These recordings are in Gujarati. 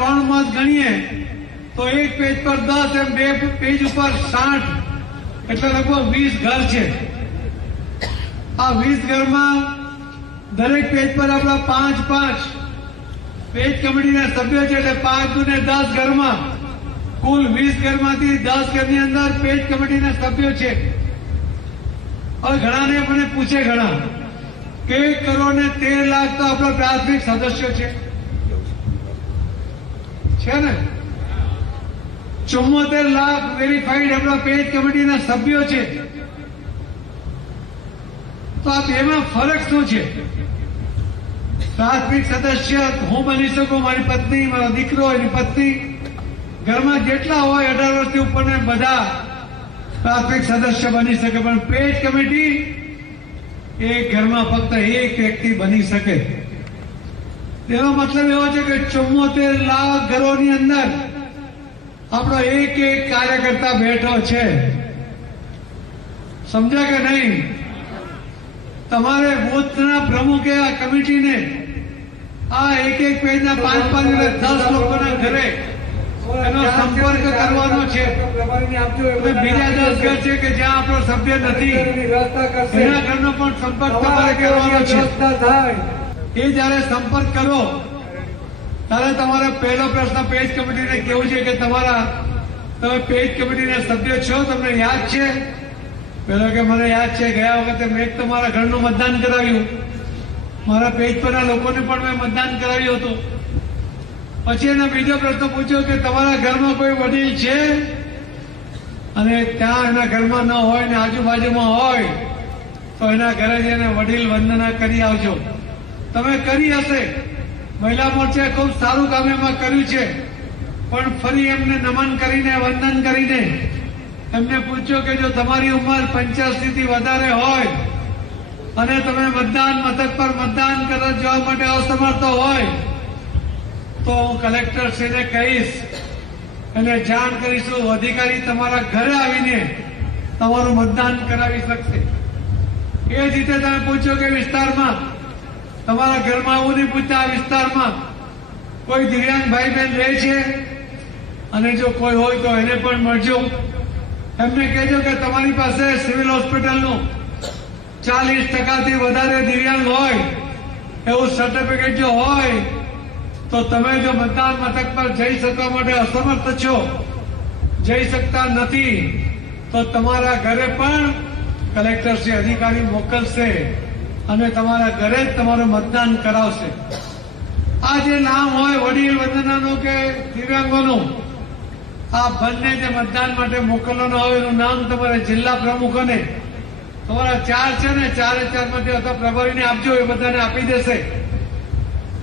3 मत गणिए तो एक पेज पर 10 एम 2 पेज पर 60 એટલે લગભગ 20 ઘર છે। આ 20 ઘરમાં દરેક પેજ પર આપણા 5 પેજ કમિટીના સભ્યો છે એટલે 5 ગુને 10 ઘરમાં કુલ 20 ઘરમાંથી 10 ઘરની અંદર પેજ કમિટીના સભ્યો છે। હવે ઘણાને મને પૂછે ઘણા કે 1 કરોડ ને 13 લાખ તો આપણા પ્રાથમિક સદસ્યો છે ને 74 લાખ વેરીફાઈડ આપણા પેજ કમિટીના સભ્યો છે। તો આ બેમાં ફરક શું છે? પ્રાથમિક સદસ્ય હું બની શકું, મારી પત્ની, મારો દીકરો, એની પત્ની, ઘરમાં જેટલા હોય 18 વર્ષથી ઉપરના બધા પ્રાથમિક સદસ્ય બની શકે, પણ પેજ કમિટી એક ઘરમાં ફક્ત એક વ્યક્તિ બની શકે। તેનો મતલબ એવો છે કે 74 લાખ ઘરોની અંદર આપણો એક કાર્યકર્તા બેઠો છે। સમજ્યા કે નહીં? તમારે બૂથના પ્રમુખે આ કમિટીને આ એક પેજના 5 એટલે 10 લોકોના ઘરે એનો સંપર્ક કરવાનો છે। બીજા 10 ઘર છે કે જ્યાં આપણો સભ્ય નથી એના ઘરનો પણ સંપર્ક તમારે કરવાનો છે। એ જયારે સંપર્ક કરો ત્યારે તમારે પહેલો પ્રશ્ન પેજ કમિટીને કેવું છે કે તમે પેજ કમિટીના સભ્ય છો, તમને યાદ છે? પેલો કે મને યાદ છે, ગયા વખતે મેં તમારા ઘરનું મતદાન કરાવ્યું, મારા પેજ પરના લોકોને પણ મેં મતદાન કરાવ્યું હતું। પછી એનો બીજો પ્રશ્ન પૂછ્યો કે તમારા ઘરમાં કોઈ વડીલ છે? અને ત્યાં એના ઘરમાં ન હોય ને આજુબાજુમાં હોય તો એના ઘરે જઈને વડીલ વંદના કરી આવજો। તમે કરી હશે, મહિલા મોરચાએ ખૂબ સારું કામ એમાં કર્યું છે, પણ ફરી એમને નમન કરીને વંદન કરીને એમને પૂછ્યો કે જો તમારી ઉંમર 85 થી વધારે હોય અને તમે મતદાન મથક પર મતદાન કરવા જવા માટે અસમર્થ હોય તો હું કલેક્ટરશ્રીને કહીશ, એને જાણ કરીશું, અધિકારી તમારા ઘરે આવીને તમારું મતદાન કરાવી શકશે। એ જ રીતે તમે પૂછ્યો કે વિસ્તારમાં તમારા ઘરમાં આવું નહીં પૂછતા, આ વિસ્તારમાં કોઈ દિવ્યાંગ ભાઈ બહેન રહે છે? અને જો કોઈ હોય તો એને પણ મળજો। એમને કહેજો કે તમારી પાસે સિવિલ હોસ્પિટલનું 40% વધારે દિવ્યાંગ હોય એવું સર્ટિફિકેટ જો હોય તો તમે જો મતદાન મથક પર જઈ શકવા માટે અસમર્થ છો, જઈ શકતા નથી, તો તમારા ઘરે પણ કલેક્ટરશ્રી અધિકારી મોકલશે અને તમારા ઘરે જ તમારું મતદાન કરાવશે। આ જે નામ હોય વડીલ વંદનાનું કે દિવ્યાંગોનું, આ બંને જે મતદાન માટે મોકલવાનું હોય એનું નામ તમારે જિલ્લા પ્રમુખોને તમારા 4 છે ને 4 માંથી અથવા પ્રભારીને આપજો, એ બધાને આપી દેશે।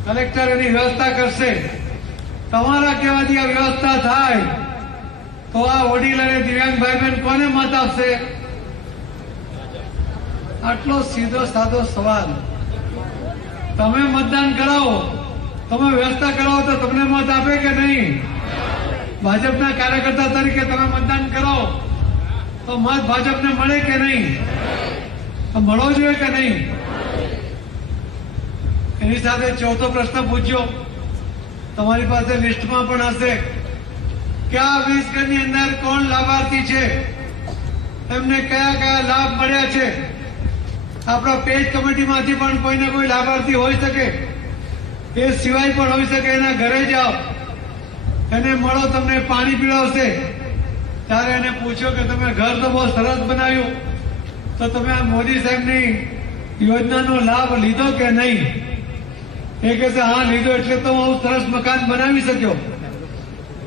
કલેક્ટર એની વ્યવસ્થા કરશે। તમારા કહેવાથી આ વ્યવસ્થા થાય તો આ વડીલ અને દિવ્યાંગ ભાઈ બહેન કોને મત આપશે? આટલો સીધો સાદો સવાલ। તમે મતદાન કરાવો, તમે વ્યવસ્થા કરાવો તો તમને મત આપે કે નહીં? ભાજપના કાર્યકર્તા તરીકે તમે મતદાન કરો તો મત ભાજપને મળે કે નહીં? મળવો જોઈએ કે નહીં? એની સાથે ચોથો પ્રશ્ન પૂછ્યો, તમારી પાસે લિસ્ટમાં પણ હશે કે આ 20 ઘરની અંદર કોણ લાભાર્થી છે, એમને કયા કયા લાભ મળ્યા છે। આપણા પેજ કમિટીમાંથી પણ કોઈને કોઈ લાભાર્થી હોઈ શકે, એ સિવાય પણ હોઈ શકે। એના ઘરે જાઓ, એને મળો, તમને પાણી પીવડાવશે। ત્યારે એને પૂછો કે તમે ઘર તો બહુ સરસ બનાવ્યું, તો તમે આ મોદી સાહેબની યોજનાનો લાભ લીધો કે નહીં? એ કહેશે હા લીધો, એટલે તો હું સરસ મકાન બનાવી શક્યો।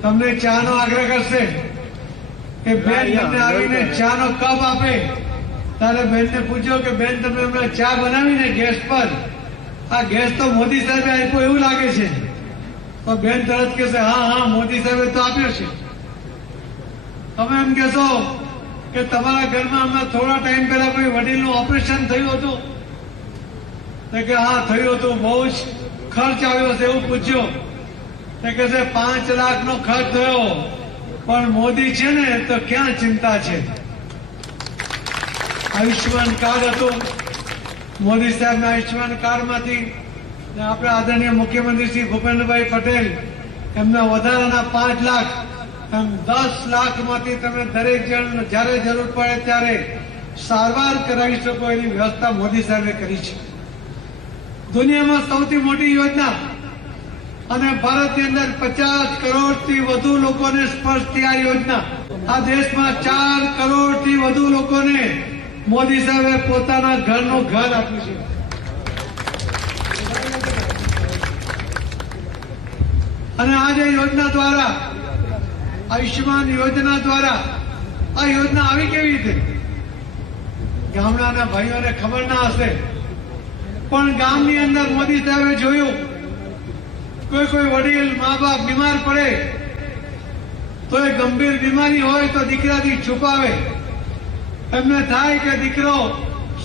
તમને ચાનો આગ્રહ કરશે, એ બેન તમને આવીને ચાનો કપ આપે, ત્યારે બેનને પૂછ્યો કે બેન તમે હમણાં ચા બનાવીને ગેસ પર, આ ગેસ તો મોદી સાહેબે આપ્યો એવું લાગે છે? તો બેન તરત કહેશે હા મોદી સાહેબે તો આપ્યો છે। તમે એમ કહેશો કે તમારા ઘરમાં હમણાં થોડા ટાઈમ પહેલા કોઈ વડીલનું ઓપરેશન થયું હતું? કે હા થયું હતું, બહુ જ ખર્ચ આવ્યો છે એવું પૂછ્યો? તે કહેશે 5 લાખનો ખર્ચ થયો, પણ મોદી છે ને તો ક્યાં ચિંતા છે? આયુષ્યમાન કાર્ડ હતું, મોદી સાહેબના આયુષ્યમાન કાર્ડમાંથી આપણા આદરણીય મુખ્યમંત્રી શ્રી ભૂપેન્દ્રભાઈ પટેલ એમના વધારાના 5 લાખ એમ 10 લાખમાંથી તમે દરેક જણ જ્યારે જરૂર પડે ત્યારે સારવાર કરાવી શકો એની વ્યવસ્થા મોદી સાહેબે કરી છે. દુનિયામાં સૌથી મોટી યોજના અને ભારતની અંદર 50 કરોડથી વધુ લોકોને સ્પર્શતી આ યોજના. આ દેશમાં 4 કરોડથી વધુ લોકોને મોદી સાહેબે પોતાના ઘરનું ઘર આપ્યું છે. અને આ જે યોજના દ્વારા આયુષ્યમાન યોજના દ્વારા આ યોજના આવી કેવી રીતે? ગામડાના ભાઈઓને ખબર ના હશે, પણ ગામની અંદર મોદી સાહેબે જોયું કોઈ વડીલ મા બાપ બીમાર પડે તો એ ગંભીર બીમારી હોય તો દીકરાથી છુપાવે. એમને થાય કે દીકરો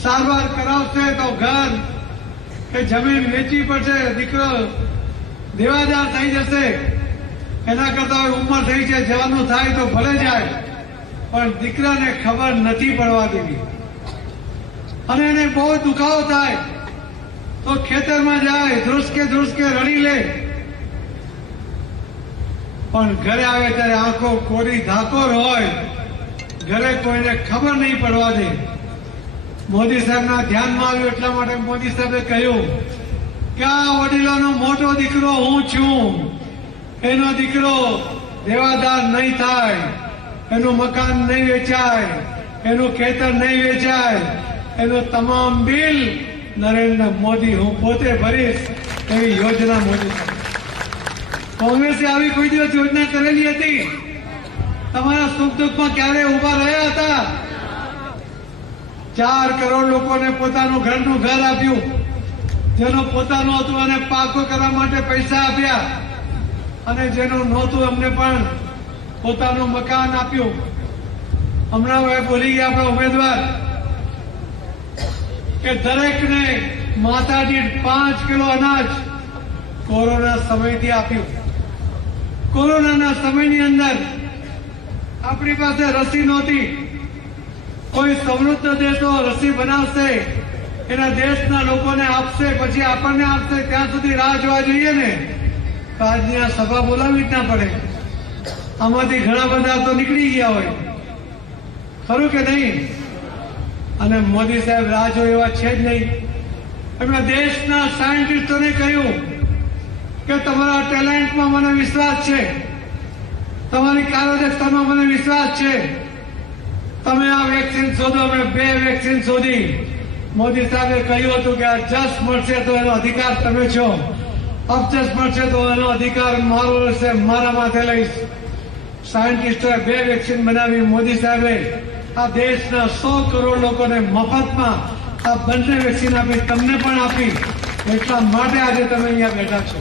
સારવાર કરાવશે તો ઘર કે જમીન વેચવી પડશે, દીકરો દેવાદાર થઈ જશે, એના કરતા ઉંમર થઈ છે જવાનું થાય તો ભલે જાય, પણ દીકરાને ખબર નથી પડવા દેવી. અને એને બહુ દુખાવો થાય તો ખેતરમાં જાય, ધ્રુસકે રડી લે, પણ ઘરે આવે ત્યારે આંખો કોરી ધાકોર હોય, ઘરે કોઈને ખબર નહીં પડવા દે. મોદી સાહેબના ધ્યાનમાં આવ્યું એટલા માટે મોદી સાહેબે કહ્યું કે આ વડીલોનો મોટો દીકરો હું છું, એનો દીકરો દેવાદાર નહીં થાય, એનું મકાન નહીં વેચાય, એનું ખેતર નહીં વેચાય, એનું તમામ બિલ નરેન્દ્ર મોદી હું પોતે ભરીશ એવી યોજના મોદી સાહેબ. કોંગ્રેસે આવી કોઈ દિવસ યોજના કરેલી હતી? તમારા સુખ દુઃખમાં ક્યારે ઉભા રહ્યા હતા? 4 કરોડ લોકોને પોતાનું ઘરનું ઘર આપ્યું, જેનું પોતાનું હતું અને પાકો કરવા માટે પૈસા આપ્યા, અને જેનું નહોતું એમને પણ પોતાનું મકાન આપ્યું. હમણાં હવે બોલી ગયા આપણા ઉમેદવાર કે દરેકને માથા દીઠ 5 કિલો અનાજ કોરોના સમયથી આપ્યું. કોરોનાના સમયની અંદર આપણી પાસે રસી નહોતી. કોઈ સમૃદ્ધ દેશો રસી બનાવશે, એના દેશના લોકોને આપશે, પછી આપણને આપશે, ત્યાં સુધી રાહ જોવા જોઈએ ને? તો આજની આ સભા બોલાવી જ ના પડે. આમાંથી ઘણા બધા તો નીકળી ગયા હોય, ખરું કે નહીં? અને મોદી સાહેબ રાહ જોઈ એવા છે જ નહીં. એમના દેશના સાયન્ટિસ્ટોને કહ્યું કે તમારા ટેલેન્ટમાં મને વિશ્વાસ છે, તમારી કાર્યદક્ષતામાં મને વિશ્વાસ છે, તમે આ વેક્સિન શોધો. અમે 2 વેક્સિન શોધી. મોદી સાહેબે કહ્યું હતું કે આ જસ મળશે તો એનો અધિકાર તમે છો, અબજસ મળશે તો એનો અધિકાર મારો રહેશે, મારા માથે લઈશ. સાયન્ટિસ્ટોએ 2 વેક્સિન બનાવી. મોદી સાહેબે આ દેશના 100 કરોડ લોકોને મફતમાં આ બંને વેક્સિન આપી, તમને પણ આપી. એટલા માટે આજે તમે અહીંયા બેઠા છો.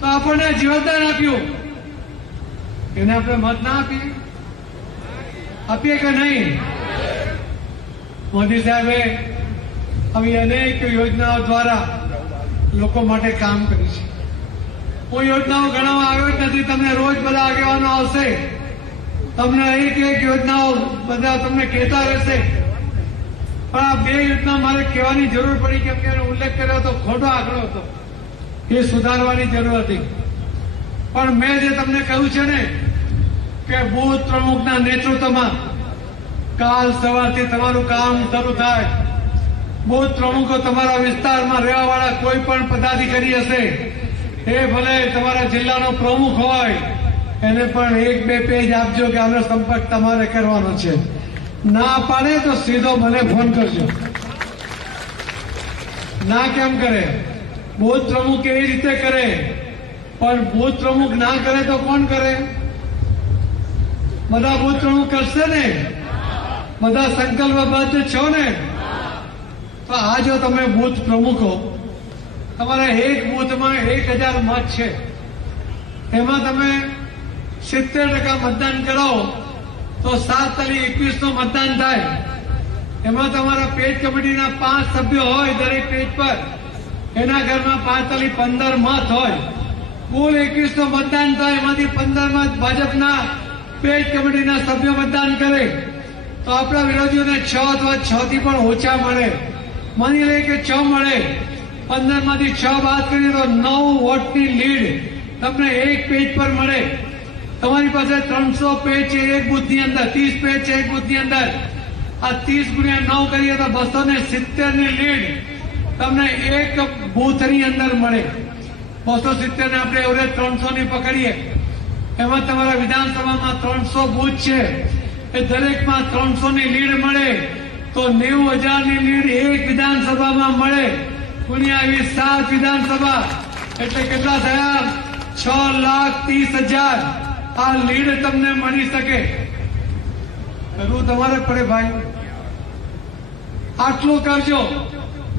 તો આપણને જીવનદાન આપ્યું, એને આપણે મત ના આપીએ? આપીએ કે નહીં? મોદી સાહેબે આવી અનેક યોજનાઓ દ્વારા લોકો માટે કામ કર્યું છે. હું યોજનાઓ ગણાવવા આવ્યો જ નથી, તમને રોજ બધા આગેવાનો આવશે, તમને એક યોજનાઓ બધા તમને કહેતા રહેશે. પણ આ 2 યોજના મારે કહેવાની જરૂર પડી, કેમ કે એનો ઉલ્લેખ કર્યો તો ખોટો આંકડો હતો, એ સુધારવાની જરૂર હતી. પણ મેં જે તમને કહ્યું છે ને કે બૂથ પ્રમુખના નેતૃત્વમાં કાલ સવારથી તમારું કામ શરૂ થાય. બૂથ પ્રમુખો તમારા વિસ્તારમાં રહેવાવાળા કોઈ પણ પદાધિકારી હશે, એ ભલે તમારા જિલ્લાનો પ્રમુખ હોય, એને પણ 1-2 પેજ આપજો કે આનો સંપર્ક તમારે કરવાનો છે. ના પાડે તો સીધો મને ફોન કરજો. ના કેમ કરે? બૂથ પ્રમુખ એવી રીતે કરે, પણ બૂથ પ્રમુખ ના કરે તો કોણ કરે? બધા બૂથ પ્રમુખ કરશે ને? બધા સંકલ્પબદ્ધ છો ને? તો આ જો તમે બૂથ પ્રમુખો, તમારા એક બૂથમાં 1000 મત છે, એમાં તમે 70% મતદાન કરાવો તો 7/21 મતદાન થાય. એમાં તમારા પેજ કમિટીના 5 સભ્યો હોય દરેક પેજ પર, એના ઘરમાં 5/15 મત હોય, કુલ 21 મતદાન થાય. એમાંથી 15 મત ભાજપના પેજ કમિટીના સભ્યો મતદાન કરે તો આપણા વિરોધીઓને 6 અથવા 6 થી પણ ઓછા મળે. માની લે કે 6 મળે, 15 માંથી 6 બાદ કરીએ તો 9 વોટની લીડ તમને એક પેજ પર મળે. તમારી પાસે 300 પેજ છે એક બુથની અંદર, 30 પેજ છે એક બુથની અંદર. આ 30 ગુણ્યા 9 કરીએ તો 270 ની લીડ તમને એક બૂથની અંદર મળે. 270 ને આપણે એવરેજ 300 ની પકડીએ, એમાં તમારા વિધાનસભામાં 300 બૂથ છે, એ દરેકમાં 300 ની લીડ મળે તો 90,000 ની લીડ એક વિધાનસભામાં મળે. ગુણ્યા 7 વિધાનસભા એટલે કેટલા થયા? 6,30,000 આ લીડ તમને મળી શકે. કરવું તમારે પડે ભાઈ. આટલું કરજો.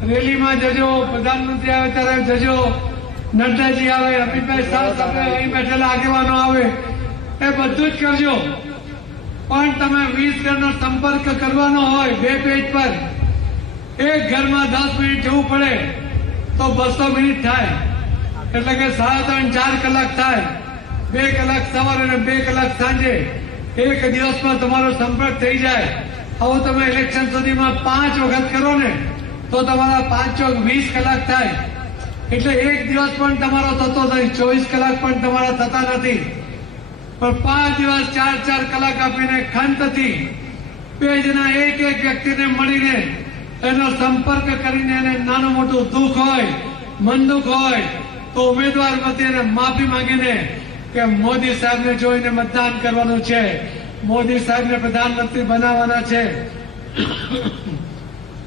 રેલીમાં જજો, પ્રધાનમંત્રી આવે ત્યારે જજો, નડ્ડાજી આવે, અમિતભાઈ શાહ સાહેબ અહીં બેઠેલા આગેવાનો આવે, એ બધું જ કરજો. પણ તમે 20 ઘરનો સંપર્ક કરવાનો હોય 2 પેજ પર, એક ઘરમાં 10 મિનિટ જવું પડે તો 200 મિનિટ થાય, એટલે કે 3.5-4 કલાક થાય. 2 કલાક સવારે અને 2 કલાક સાંજે એક દિવસમાં તમારો સંપર્ક થઈ જાય. હવે તમે ઇલેક્શન સુધીમાં 5 વખત કરો ને તો તમારા 5 ચોક 20 કલાક થાય. એટલે એક દિવસ પણ તમારો થતો નથી, 24 કલાક પણ તમારા થતા નથી. પણ 5 દિવસ 4-4 કલાક આપીને ખંતથી પેજના એક વ્યક્તિને મળીને એનો સંપર્ક કરીને એને નાનું મોટું દુઃખ હોય, મન દુઃખ હોય તો ઉમેદવાર વતી એને માફી માંગીને કે મોદી સાહેબને જોઈને મતદાન કરવાનું છે, મોદી સાહેબને પ્રધાનમંત્રી બનાવવાના છે.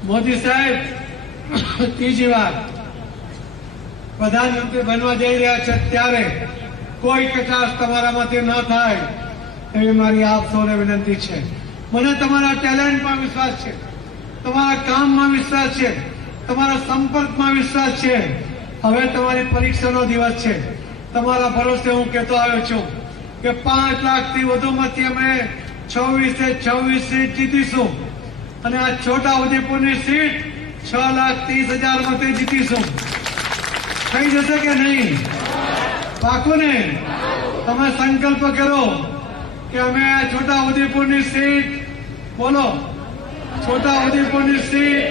મોદી સાહેબ ત્રીજી વાર પ્રધાનમંત્રી બનવા જઈ રહ્યા છે ત્યારે કોઈ કચાશ તમારામાંથી ન થાય એવી મારી આપ સૌને વિનંતી છે. મને તમારા ટેલેન્ટમાં વિશ્વાસ છે, તમારા કામમાં વિશ્વાસ છે, તમારા સંપર્કમાં વિશ્વાસ છે. હવે તમારી પરીક્ષાનો દિવસ છે. તમારા ભરોસે હું કહેતો આવ્યો છું કે 5 લાખથી વધુ મતથી અમે 26 સીટ જીતીશું અને આ છોટા ઉદેપુરની સીટ 6,30,000 મતે જીતીશું. થઈ જશે કે નહીં? પાકું ને? તમે સંકલ્પ કરો કે અમે આ છોટા ઉદેપુરની સીટ, બોલો, છોટા ઉદેપુરની સીટ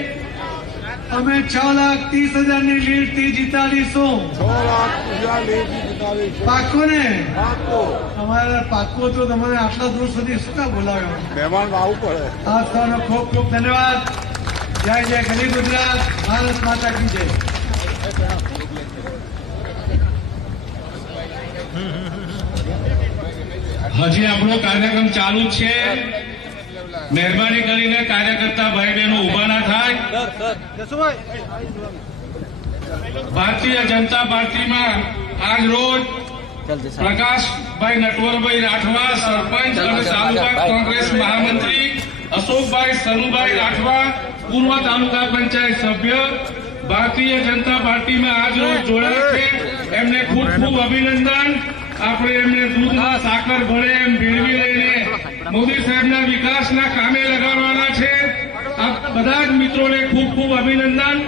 અમે 6,30,000 ની લીડ થી જીતાડીશું. પાકું ને? અમારે પાકું તો તમારે આટલા દૂર સુધી શું કામ બોલાવ્યો? મહેમાન આવવું પડે. આ સૌનો ખૂબ ખૂબ ધન્યવાદ. જય જય ગરીબ ગુજરાત, ભારત માતા કી જય. હજી આપણો કાર્યક્રમ ચાલુ જ છે. મહેરબાની કરીને કાર્યકર્તા ભાઈ બહેનો ઉભા ના થાય. ભારતીય જનતા પાર્ટીમાં આજ રોજ પ્રકાશભાઈ નટવરભાઈ રાઠવા, સરપંચ અને તાલુકા કોંગ્રેસ મહામંત્રી અશોકભાઈ સનુભાઈ રાઠવા, પૂર્વ તાલુકા પંચાયત સભ્ય, ભારતીય જનતા પાર્ટીમાં આજ રોજ જોડાયા છે. એમને ખૂબ ખૂબ અભિનંદન. આપણે એમને દૂધમાં સાકર ભળે એમ ભેળવી લઈને મોદી સાહેબના વિકાસના કામે લગાડવાના છે. આ બધા જ મિત્રોને ખૂબ ખૂબ અભિનંદન.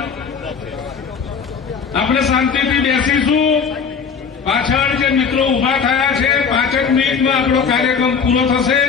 આપણે શાંતિથી બેસીશું. પાછળ જે મિત્રો ઉભા થયા છે 5 જ મિનિટમાં આપણો કાર્યક્રમ પૂરો થશે.